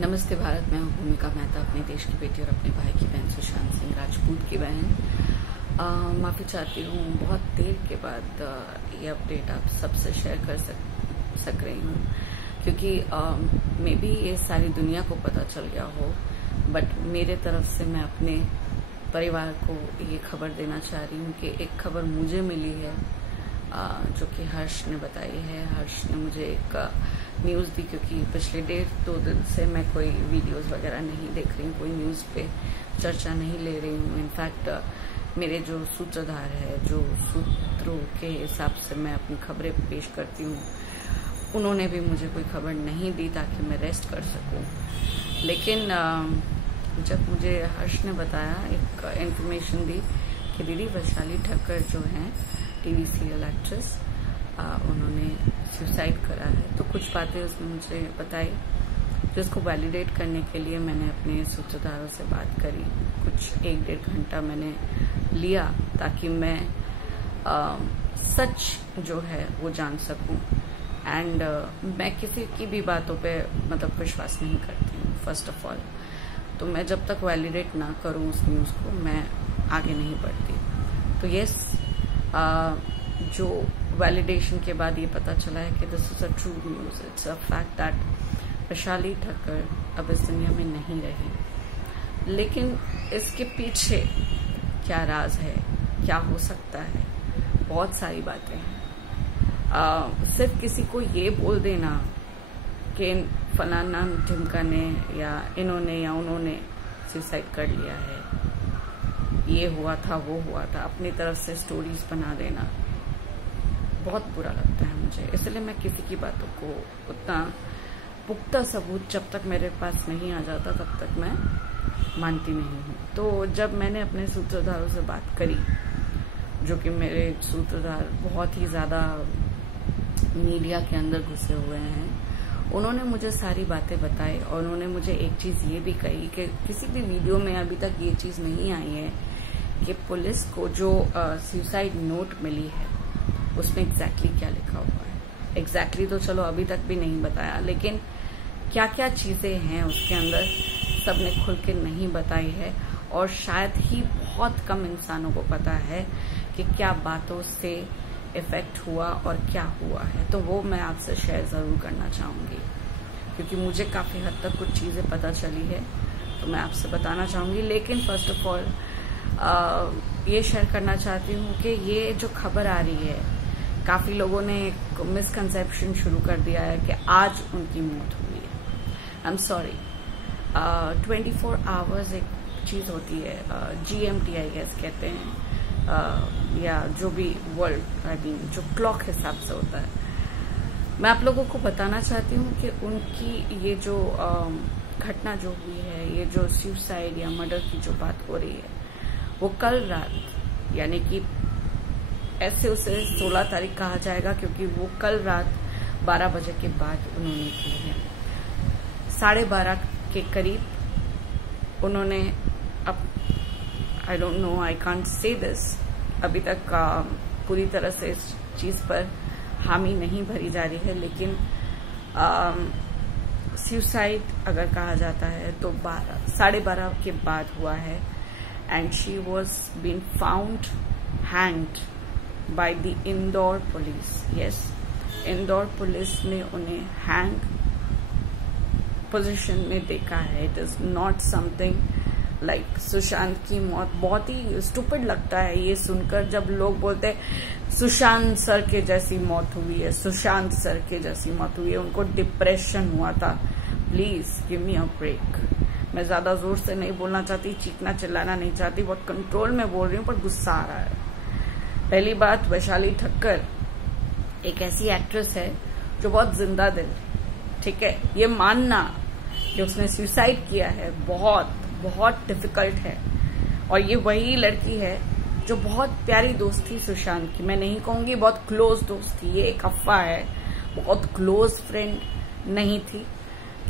नमस्ते भारत। मैं हूँ भूमिका मेहता, अपने देश की बेटी और अपने भाई की बहन सुशांत सिंह राजपूत की बहन। माफ़ी चाहती हूँ, बहुत देर के बाद ये अपडेट आप सबसे शेयर कर सक रही हूँ, क्योंकि मे बी ये सारी दुनिया को पता चल गया हो, बट मेरे तरफ से मैं अपने परिवार को ये खबर देना चाह रही हूँ कि एक खबर मुझे मिली है जो कि हर्ष ने बताई है। हर्ष ने मुझे एक न्यूज़ दी, क्योंकि पिछले 1.5-2 दिन से मैं कोई वीडियोस वगैरह नहीं देख रही हूँ, कोई न्यूज़ पे चर्चा नहीं ले रही हूँ। इनफैक्ट मेरे जो सूत्रधार है, जो सूत्रों के हिसाब से मैं अपनी खबरें पेश करती हूँ, उन्होंने भी मुझे कोई खबर नहीं दी ताकि मैं रेस्ट कर सकूँ। लेकिन जब मुझे हर्ष ने बताया, एक इन्फॉर्मेशन दी कि दीदी वैशाली ठक्कर जो हैं टीवी सीरियल एक्ट्रेस, उन्होंने सुसाइड करा है, तो कुछ बातें उसने मुझे बताई, जिसको वैलिडेट करने के लिए मैंने अपने सूत्रधारों से बात करी। कुछ 1-1.5 घंटा मैंने लिया ताकि मैं सच जो है वो जान सकूं। एंड मैं किसी की भी बातों पे मतलब विश्वास नहीं करती हूँ फर्स्ट ऑफ ऑल, तो मैं जब तक वैलिडेट ना करूँ उस न्यूज़ को, मैं आगे नहीं बढ़ती। तो यस, जो वैलिडेशन के बाद ये पता चला है कि this is a true news, it's a fact that Vaishali Thakkar अब इस दुनिया में नहीं रही। लेकिन इसके पीछे क्या राज है, क्या हो सकता है, बहुत सारी बातें हैं। सिर्फ किसी को ये बोल देना कि फलाना ढिमका ने या इन्होंने या उन्होंने सुसाइड कर लिया है, ये हुआ था वो हुआ था, अपनी तरफ से स्टोरीज बना देना, बहुत बुरा लगता है मुझे। इसलिए मैं किसी की बातों को उतना पुख्ता सबूत जब तक मेरे पास नहीं आ जाता तब तक मैं मानती नहीं हूँ। तो जब मैंने अपने सूत्रधारों से बात करी, जो कि मेरे सूत्रधार बहुत ही ज़्यादा मीडिया के अंदर घुसे हुए हैं, उन्होंने मुझे सारी बातें बताई और उन्होंने मुझे एक चीज़ ये भी कही कि किसी भी वीडियो में अभी तक ये चीज़ नहीं आई है कि पुलिस को जो सुसाइड नोट मिली है उसमें एग्जैक्टली क्या लिखा हुआ है। एग्जैक्टली तो चलो अभी तक भी नहीं बताया, लेकिन क्या क्या चीज़ें हैं उसके अंदर सबने खुल के नहीं बताई है, और शायद ही बहुत कम इंसानों को पता है कि क्या बातों से इफेक्ट हुआ और क्या हुआ है। तो वो मैं आपसे शेयर ज़रूर करना चाहूँगी, क्योंकि मुझे काफ़ी हद तक कुछ चीज़ें पता चली है, तो मैं आपसे बताना चाहूँगी। लेकिन फर्स्ट ऑफ ऑल ये शेयर करना चाहती हूँ कि ये जो खबर आ रही है, काफ़ी लोगों ने एक मिसकंसेप्शन शुरू कर दिया है कि आज उनकी मौत हुई है। आई एम सॉरी, 24 आवर्स एक चीज़ होती है, GMT आई गेस कहते हैं, या जो भी वर्ल्ड जो क्लॉक हिसाब से होता है। मैं आप लोगों को बताना चाहती हूँ कि उनकी ये जो घटना जो हुई है, ये जो सुसाइड या मर्डर की जो बात हो रही है, वो कल रात, यानी कि ऐसे उसे 16 तारीख कहा जाएगा, क्योंकि वो कल रात 12 बजे के बाद उन्होंने की है। 12:30 के करीब उन्होंने, अब I don't know, I can't say this, अभी तक पूरी तरह से इस चीज़ पर हामी नहीं भरी जा रही है, लेकिन सुसाइड अगर कहा जाता है तो 12:30 के बाद हुआ है। And she was been found hanged by the Indore police. Yes, Indore police ने उन्हें हैंग पोजीशन में देखा है। It is not something like Sushant की मौत। बहुत ही स्टूपिड लगता है ये सुनकर जब लोग बोलते हैं सुशांत सर के जैसी मौत हुई है, सुशांत सर के जैसी मौत हुई है, उनको डिप्रेशन हुआ था। Please give me a break. मैं ज्यादा जोर से नहीं बोलना चाहती, चीखना चिल्लाना नहीं चाहती, बहुत कंट्रोल में बोल रही हूँ, पर गुस्सा आ रहा है। पहली बात, वैशाली ठक्कर एक ऐसी एक्ट्रेस है जो बहुत जिंदा दिल, ठीक है, ये मानना कि उसने सुसाइड किया है बहुत बहुत डिफिकल्ट है। और ये वही लड़की है जो बहुत प्यारी दोस्त थी सुशांत की। मैं नहीं कहूंगी बहुत क्लोज दोस्त थी, ये एक अफवाह है, बहुत क्लोज फ्रेंड नहीं थी,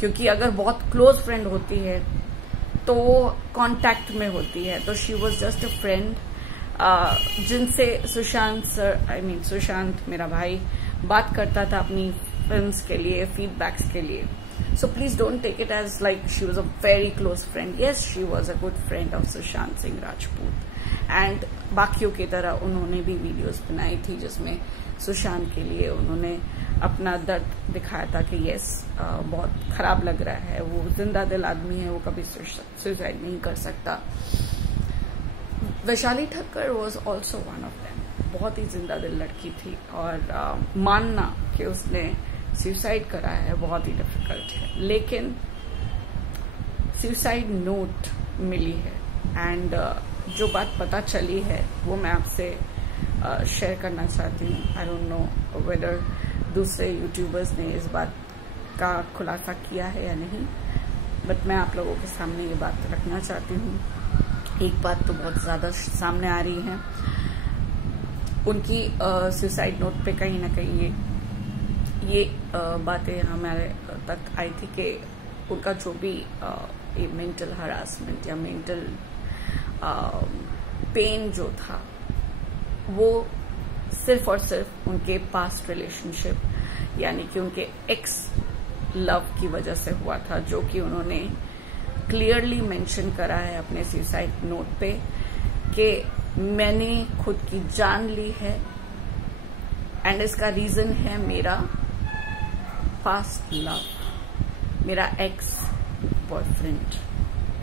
क्योंकि अगर बहुत क्लोज फ्रेंड होती है तो कांटेक्ट में होती है। तो she was just a friend जिनसे सुशांत सर, सुशांत मेरा भाई बात करता था अपनी फिल्म्स के लिए, फीडबैक्स के लिए। So please don't take it as like she was a very close friend. Yes, she was a good friend of Sushant Singh Rajput. And बाकियों की तरह उन्होंने भी वीडियोस बनाई थी जिसमें सुशांत के लिए उन्होंने अपना दर्द दिखाया था कि यस बहुत खराब लग रहा है, वो जिंदा दिल आदमी है, वो कभी सुसाइड नहीं कर सकता. Vaishali Thakkar was also one of them. बहुत ही जिंदा दिल लड़की थी और मानना कि उसने सुसाइड करा है बहुत ही डिफिकल्ट है. लेकिन सुसाइड नोट मिली है एंड जो बात पता चली है वो मैं आपसे शेयर करना चाहती हूँ. आई डोंट नो वेदर दूसरे यूट्यूबर्स ने इस बात का खुलासा किया है या नहीं, बट मैं आप लोगों के सामने ये बात रखना चाहती हूँ. एक बात तो बहुत ज्यादा सामने आ रही है, उनकी सुसाइड नोट पे कहीं ना कहीं ये बातें हमारे तक आई थी कि उनका जो भी मेंटल हरासमेंट या मेंटल पेन जो था वो सिर्फ और सिर्फ उनके पास्ट रिलेशनशिप यानी कि उनके एक्स लव की वजह से हुआ था, जो कि उन्होंने क्लियरली मेंशन करा है अपने सुसाइड नोट पे कि मैंने खुद की जान ली है एंड इसका रीजन है मेरा पास्ट लव, मेरा एक्स बॉयफ्रेंड.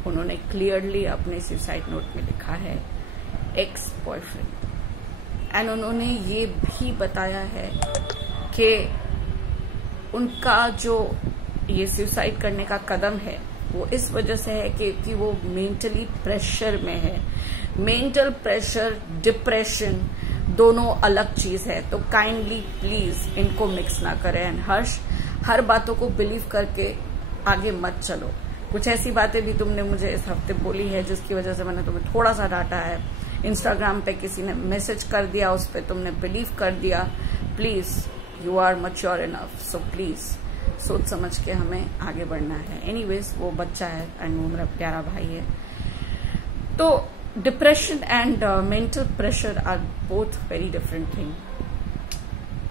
उन्होंने क्लियरली अपने सुसाइड नोट में लिखा है एक्स बॉयफ्रेंड. एंड उन्होंने ये भी बताया है कि उनका जो ये सुसाइड करने का कदम है वो इस वजह से है कि वो मेंटली प्रेशर में है. मेंटल प्रेशर, डिप्रेशन दोनों अलग चीज है, तो काइंडली प्लीज इनको मिक्स ना करें. एंड हर बातों को बिलीव करके आगे मत चलो. कुछ ऐसी बातें भी तुमने मुझे इस हफ्ते बोली है जिसकी वजह से मैंने तुम्हें थोड़ा सा डांटा है. इंस्टाग्राम पे किसी ने मैसेज कर दिया, उस पर तुमने बिलीव कर दिया. Please you are mature enough, so please सोच समझ के हमें आगे बढ़ना है. एनीवेज वो बच्चा है एंड वो मेरा प्यारा भाई है. तो depression and mental pressure are both very different thing.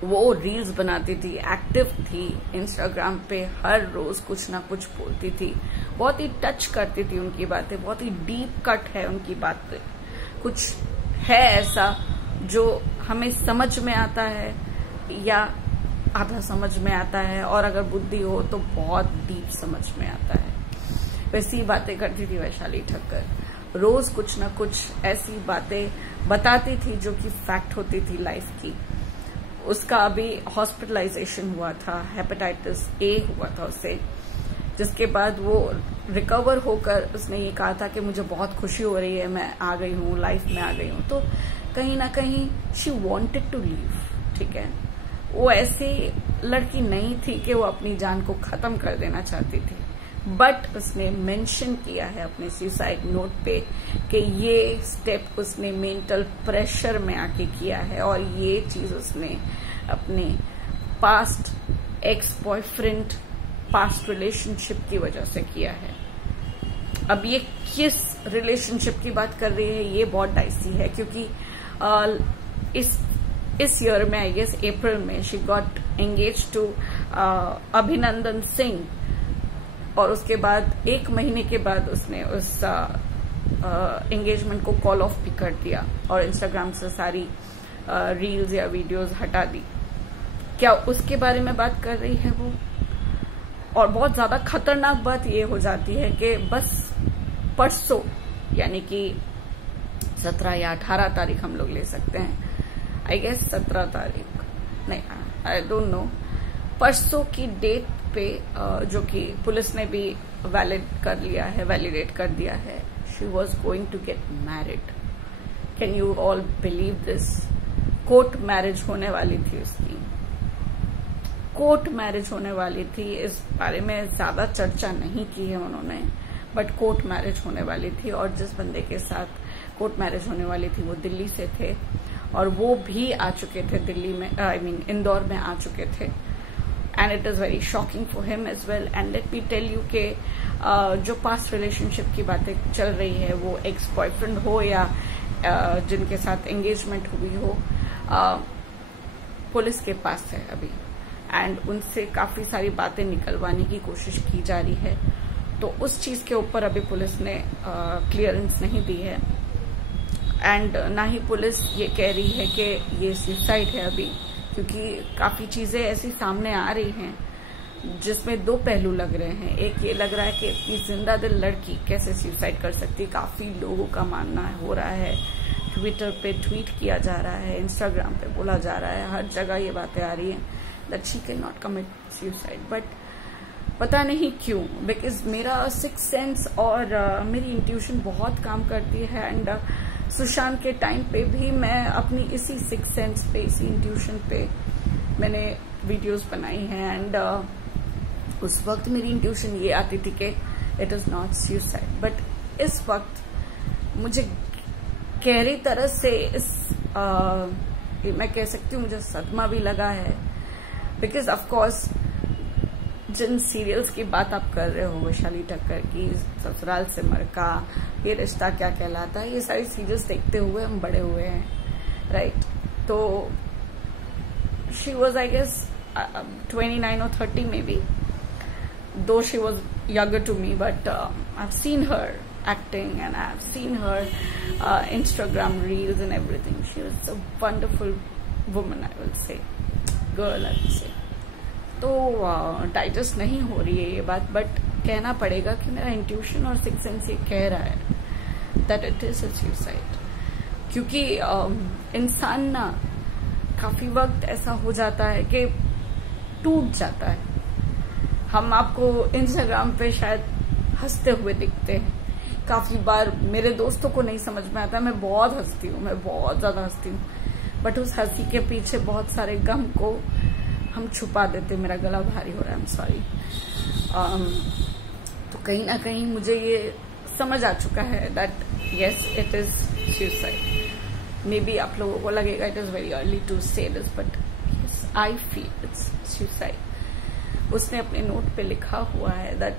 वो रील्स बनाती थी, एक्टिव थी इंस्टाग्राम पे, हर रोज कुछ ना कुछ बोलती थी, बहुत ही टच करती थी उनकी बातें, बहुत ही डीप कट है उनकी बातें. कुछ है ऐसा जो हमें समझ में आता है या आधा समझ में आता है, और अगर बुद्धि हो तो बहुत डीप समझ में आता है. वैसी बातें करती थी वैशाली ठक्कर. रोज कुछ ना कुछ ऐसी बातें बताती थी जो कि फैक्ट होती थी लाइफ की. उसका अभी हॉस्पिटलाइजेशन हुआ था, हेपेटाइटिस ए हुआ था उसे, जिसके बाद वो रिकवर होकर उसने ये कहा था कि मुझे बहुत खुशी हो रही है, मैं आ गई हूँ, लाइफ में आ गई हूँ. तो कहीं ना कहीं शी वांटेड टू लीव. ठीक है, वो ऐसी लड़की नहीं थी कि वो अपनी जान को खत्म कर देना चाहती थी, बट उसने मेंशन किया है अपने सुसाइड नोट पे कि ये स्टेप उसने मेंटल प्रेशर में आके किया है और ये चीज उसने अपने past ex boyfriend, past relationship की वजह से किया है. अब ये किस रिलेशनशिप की बात कर रही है ये बहुत डाइसी है, क्योंकि इस ईयर में आई गेस अप्रैल में शी गॉट एंगेज टू अभिनंदन सिंह, और उसके बाद 1 महीने के बाद उसने उस एंगेजमेंट को कॉल ऑफ भी कर दिया और इंस्टाग्राम से सारी रील्स या वीडियोस हटा दी. क्या उसके बारे में बात कर रही है वो? और बहुत ज्यादा खतरनाक बात ये हो जाती है कि बस परसों यानी कि 17 या 18 तारीख हम लोग ले सकते हैं, आई गेस 17 तारीख नहीं, आई डोंट नो, परसों की डेट पे जो कि पुलिस ने भी वैलिडेट कर दिया है, she was going to get married. Can you all believe this? Court marriage होने वाली थी उसकी, कोर्ट मैरिज होने वाली थी. इस बारे में ज्यादा चर्चा नहीं की है उन्होंने, बट कोर्ट मैरिज होने वाली थी. और जिस बंदे के साथ कोर्ट मैरिज होने वाली थी वो दिल्ली से थे और वो भी आ चुके थे दिल्ली में, आई मीन इंदौर में आ चुके थे. And it is very shocking for him as well. And let me tell you के जो पास्ट रिलेशनशिप की बातें चल रही है वो एक्स बॉयफ्रेंड हो या जिनके साथ एंगेजमेंट हुई हो, पुलिस के पास है अभी. एंड उनसे काफी सारी बातें निकलवाने की कोशिश की जा रही है। तो उस चीज के ऊपर अभी पुलिस ने क्लियरेंस नहीं दी है, एंड ना ही पुलिस ये कह रही है कि ये सुसाइड है अभी, क्योंकि काफी चीजें ऐसी सामने आ रही हैं जिसमें दो पहलू लग रहे हैं। एक ये लग रहा है कि इतनी जिंदा दिल लड़की कैसे सुसाइड कर सकती है, काफी लोगों का मानना हो रहा है, ट्विटर पे ट्वीट किया जा रहा है, इंस्टाग्राम पे बोला जा रहा है, हर जगह ये बातें आ रही हैं that she can not commit suicide. But पता नहीं क्यों, बिकॉज मेरा सिक्स सेंस और मेरी इंट्यूशन बहुत काम करती है, एंड सुशांत के टाइम पे भी मैं अपनी इसी सिक्स सेंस पे, इसी इंट्यूशन पे मैंने वीडियोस बनाई हैं, एंड उस वक्त मेरी इंट्यूशन ये आती थी कि it is not suicide. But इस वक्त मुझे गहरी तरह से मैं कह सकती हूँ मुझे सदमा भी लगा है, बिकॉज ऑफकोर्स जिन सीरियल्स की बात आप कर रहे हो, वैशाली ठक्कर की ससुराल से मरका, ये रिश्ता क्या कहलाता है, ये सारी सीरियल्स देखते हुए हम बड़े हुए हैं, राइट। तो she was I guess 29 or 30 maybe, though she was younger to me, but I've seen her acting and I've seen her Instagram reels and everything. She was a wonderful woman, I will say, girl I will say. तो digest नहीं हो रही है ये बात, but कहना पड़ेगा कि मेरा इंट्यूशन और सिक्स सेंस ये कह रहा है that it is a suicide. क्योंकि इंसान ना काफी वक्त ऐसा हो जाता है कि टूट जाता है। हम आपको इंस्टाग्राम पे शायद हंसते हुए दिखते हैं, काफी बार मेरे दोस्तों को नहीं समझ में आता, मैं बहुत हंसती हूँ, मैं बहुत ज्यादा हंसती हूँ, बट उस हंसी के पीछे बहुत सारे गम को हम छुपा देते। मेरा गला भारी हो रहा है, आई एम सॉरी। तो कहीं ना कहीं मुझे ये समझ आ चुका है that yes it is suicide. Maybe आप लोगों को लगेगा it is very early to say this, but yes I feel it's suicide. उसने अपने नोट पे लिखा हुआ है that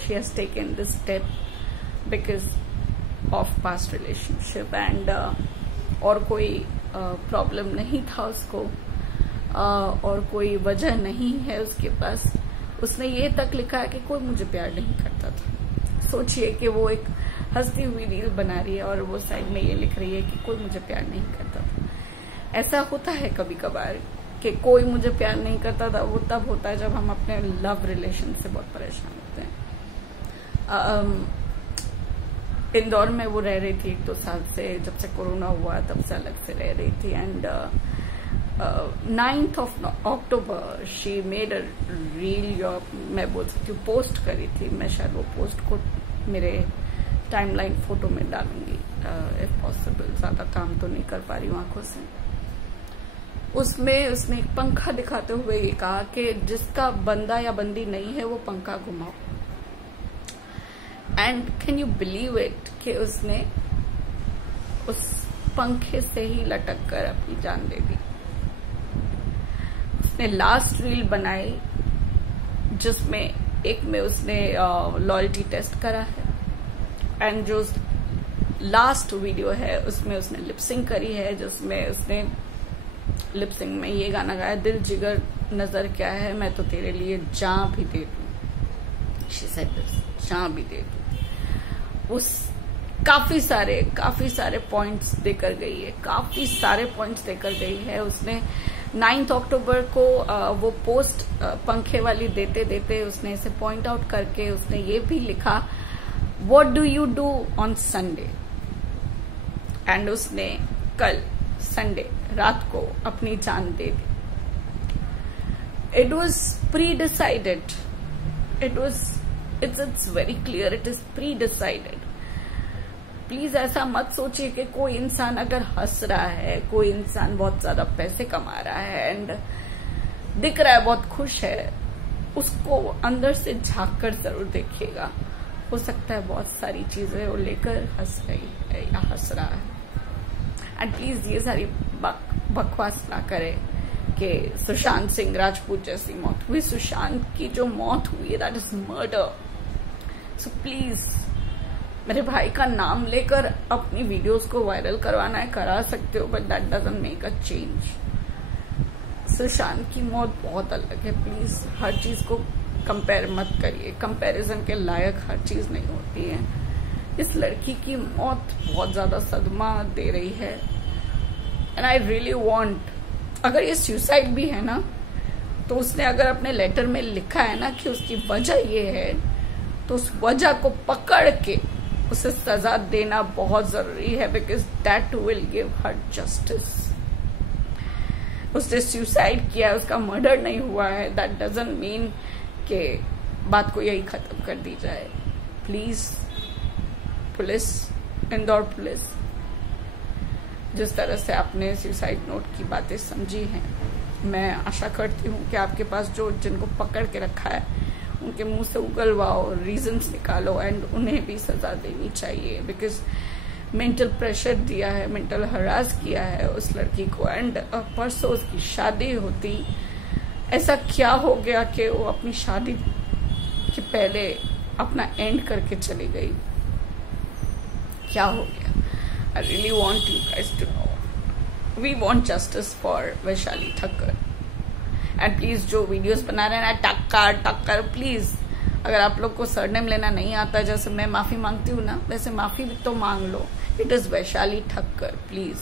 she has taken this step because of past relationship, and और कोई प्रॉब्लम नहीं था उसको, और कोई वजह नहीं है उसके पास। उसने ये तक लिखा है कि कोई मुझे प्यार नहीं करता था। सोचिए कि वो एक हंसती हुई रील बना रही है और वो साइड में ये लिख रही है कि कोई मुझे प्यार नहीं करता था। ऐसा होता है कभी कभार कि कोई मुझे प्यार नहीं करता था, वो तब होता है जब हम अपने लव रिलेशन से बहुत परेशान होते हैं। इंदौर में वो रह रही थी 1-2 साल से, जब से कोरोना हुआ तब से अलग से रह रही थी, and 9th of October she made a reel, मैं बोल सकती हूँ पोस्ट करी थी। मैं शायद वो पोस्ट को मेरे टाइमलाइन फोटो में डालूंगी इफ पॉसिबल, ज्यादा काम तो नहीं कर पा रही हूँ आंखों से। उसमें उसने एक पंखा दिखाते हुए ये कहा कि जिसका बंदा या बंदी नहीं है वो पंखा घुमाओ। And can you believe it कि उसने उस पंखे से ही लटक कर अपनी जान दे दी। उसने लास्ट रील बनाई जिसमें एक में उसने लॉयल्टी टेस्ट करा है, एंड जो लास्ट वीडियो है उसमें उसने लिपसिंग करी है, जिसमें उसने लिपसिंग में ये गाना गाया, दिल जिगर नजर क्या है मैं तो तेरे लिए जान भी दे दूं, शी सेड दिस, जान भी दे दूं। उस काफी सारे पॉइंट्स देकर गई है, काफी सारे पॉइंट्स देकर गई है। उसने 9th अक्टूबर को वो पोस्ट पंखे वाली देते देते उसने इसे पॉइंट आउट करके उसने ये भी लिखा, what do you do on Sunday, and उसने कल संडे रात को अपनी जान दे दी। It was pre decided, it's very clear, it is pre decided. Please ऐसा मत सोचिए कि कोई इंसान अगर हंस रहा है, कोई इंसान बहुत ज्यादा पैसे कमा रहा है एंड दिख रहा है बहुत खुश है, उसको अंदर से झांक कर जरूर देखिएगा। हो सकता है बहुत सारी चीजें वो लेकर हंस रही है या हंस रहा है। एंड प्लीज ये सारी बकवास ना करे कि सुशांत सिंह राजपूत जैसी मौत हुई। सुशांत की जो मौत हुई है that is murder. So please मेरे भाई का नाम लेकर अपनी वीडियोस को वायरल करवाना है, करा सकते हो, but that doesn't make a change. Sushant की मौत बहुत अलग है। प्लीज हर चीज को कंपेयर मत करिए, कंपैरिजन के लायक हर चीज नहीं होती है। इस लड़की की मौत बहुत ज्यादा सदमा दे रही है एंड आई रियली वांट, अगर ये सुसाइड भी है ना, तो उसने अगर अपने लेटर में लिखा है ना कि उसकी वजह ये है, तो उस वजह को पकड़ के उसे सजा देना बहुत जरूरी है, because that will give her justice. उसने सुसाइड किया है, उसका मर्डर नहीं हुआ है, दैट डजंट मीन कि बात को यही खत्म कर दी जाए। प्लीज पुलिस, इंदौर पुलिस, जिस तरह से आपने सुसाइड नोट की बातें समझी हैं, मैं आशा करती हूँ कि आपके पास जो जिनको पकड़ के रखा है उनके मुंह से उगलवाओ, रीजंस निकालो एंड उन्हें भी सजा देनी चाहिए, बिकॉज मेंटल प्रेशर दिया है, मेंटल हरास किया है उस लड़की को। एंड परसों उसकी शादी होती, ऐसा क्या हो गया कि वो अपनी शादी के पहले अपना एंड करके चली गई? क्या हो गया? I really want you guys to know. We want justice for Vaishali Thakkar. And please जो वीडियोस बना रहे हैं ना टक्कर, प्लीज अगर आप लोग को सरनेम लेना नहीं आता, जैसे मैं माफी मांगती हूँ ना, वैसे माफी भी तो मांग लो। It is Vaishali Thakkar, please.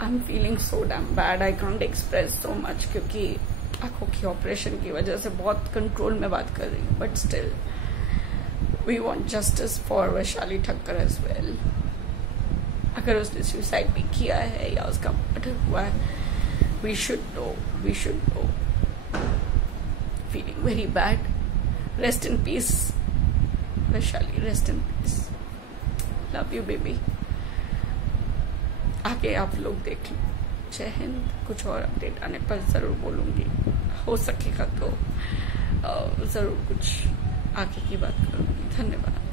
I am feeling so damn bad, I can't express so much, क्योंकि आंखों की ऑपरेशन की वजह से बहुत कंट्रोल में बात कर रही हूँ, but still we want justice for Vaishali Thakkar as well. अगर उसने सुसाइड भी किया है या उसका मर्डर हुआ है, we should know. Feeling very bad. Rest in peace, Vaishali. Rest in peace. Love you, baby. आगे आप लोग देख लो। जय हिंद। कुछ और अपडेट आने पर जरूर बोलूंगी, हो सकेगा तो जरूर कुछ आगे की बात करूंगी। धन्यवाद।